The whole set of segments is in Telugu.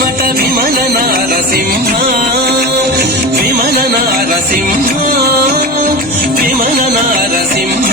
మట విమల నారసింహ విమల నారసింహ విమల నారసింహ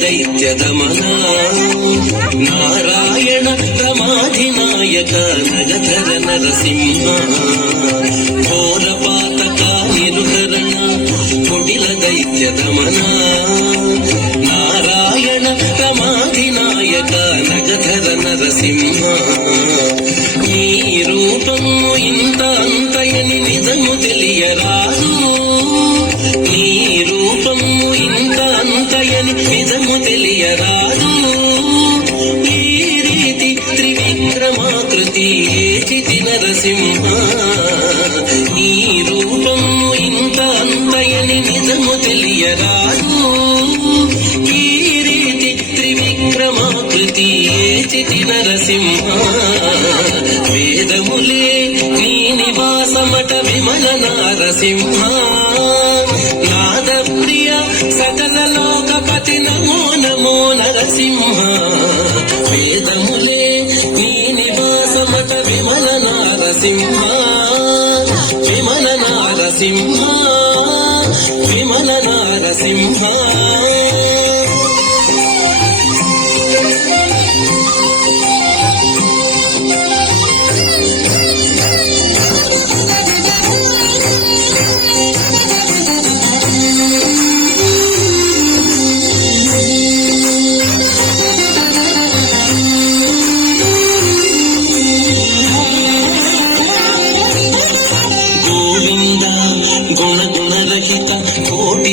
దైత్యదమన నారాయణ రమాధినాయక నగధర నరసింహ ఘోరపాతక నిరుహరణ కొడిల దైత్యదమన నారాయణ రమాధినాయక నగధర నరసింహ నీ రూపము ఇంత అంతయని నిజము తెలియరాదు నీ రూపము ఇంత అంతయని నిజము తెలియరాదు ఈ రీతి త్రివిక్రమాకృతి చితి నరసింహ నీ రూపము ఇంత అంతయని నిజము తెలియరాదు ఈ రీతి త్రివిక్రమాకృతి చితి నరసింహ వేదములే నీ నివాసమట విమల నారసింహ నాద ప్రియ సకల లోకపతి నమో నమో నరసింహ వేదములే నీ నివాసమట విమల నారసింహ విమల నారసింహ విమల నారసింహ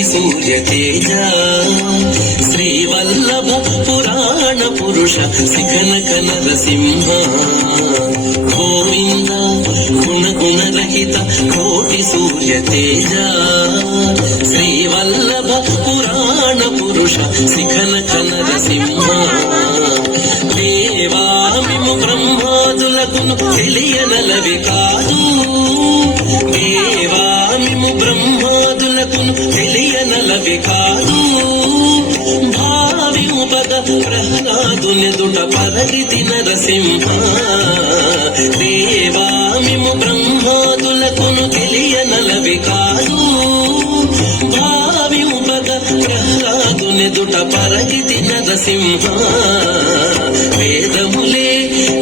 సూర్య తేజ శ్రీవల్లభ పురాణ పురుష శిఖనక నరసింహ గోవింద గుణ గుణరహిత కోటి సూర్య తేజ శ్రీవల్లభ పురాణ పురుష శిఖనక నరసింహ దేవామిము బ్రహ్మాదులకును తెలియనలవి కాదు దేవామిము బ్రహ్మాదులకును తెలియనలవి కాదు భావిముపద ప్రహ్లాదునెదుట పరగితి నరసింహ దేవామిము బ్రహ్మాదులకును తెలియనలవి కాదు భావిముపద ప్రహ్లాదునెదుట పరగితి నరసింహ వేదములే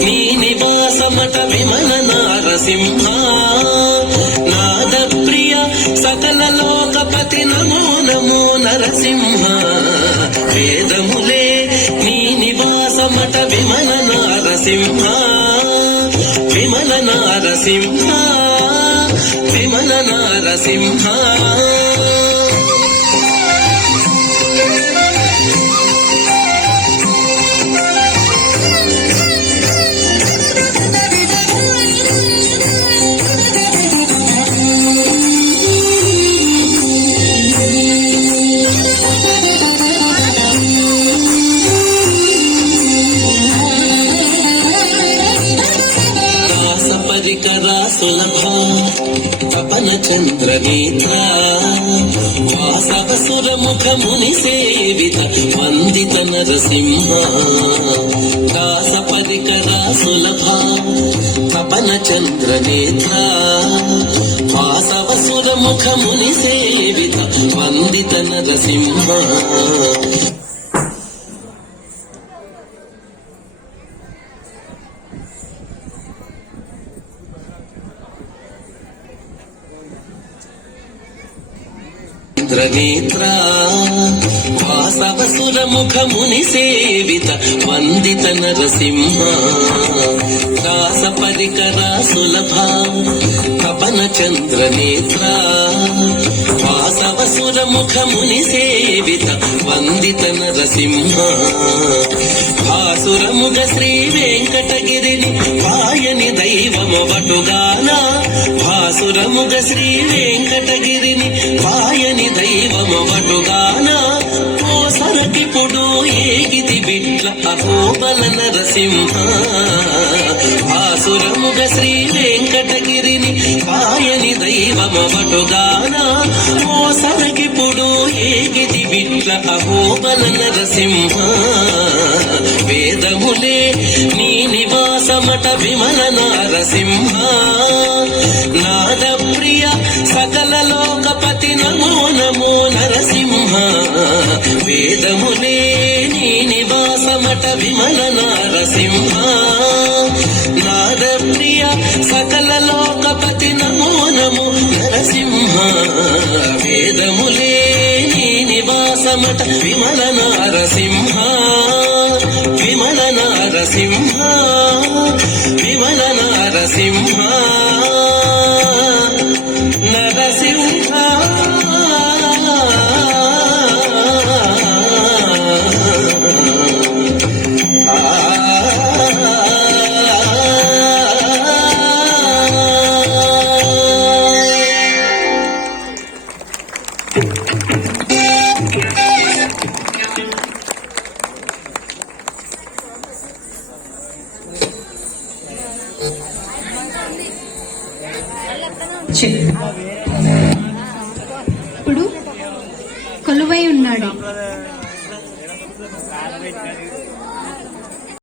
నీ నివాసమట విమల నారసింహ నాద ప్రియ సకల లోకపతి నమో నమో నరసింహ వేదములే నీ నివాసమట విమల నారసింహ విమల నారసింహ విమల నారసింహ సులభ తపన చంద్రనేత్ర వాసవసుర ముఖముని సేవిత వందిత నరసింహ దాస పరికర సులభ తపన చంద్రనేత్ర వాసవసుర ముఖముని సేవిత వందిత నరసింహ చంద్రనేత్ర వాసవసుర ముఖముని సేవిత వందిత నరసింహ దాస పరికర సులభ తపన చంద్రనేత్ర వాసవసుర ముఖముని సేవిత వందిత నరసింహ భాసురముగ శ్రీ వెంకటగిరిని వాయని దైవము వటుగాన భాసురముగ శ్రీ వెంకటగిరిని పాయని దైవమవటుగాన కోసరకిపుడు ఏగితి బిట్ల అహోబల నరసింహ భాసురముగ శ్రీ వెంకటగిరిని పాయని దైవమవటుగాన కోసరకిపుడు ఏగితి బిట్ల అహోబల నరసింహ వేదములే నీ నివాసమట విమల నరసింహ నాద ప్రియ సకల లోకపతి నమో నమో నరసింహ వేదములే నీ నివాసమట విమల నరసింహ నాద ప్రియ సకల లోకపతి నమో నమో నరసింహ వేదములే నీ నివాసమట విమల నరసింహ విమల నరసింహ విమల నరసింహ నరసింహ ఇప్పుడు కొలువై ఉన్నాడు.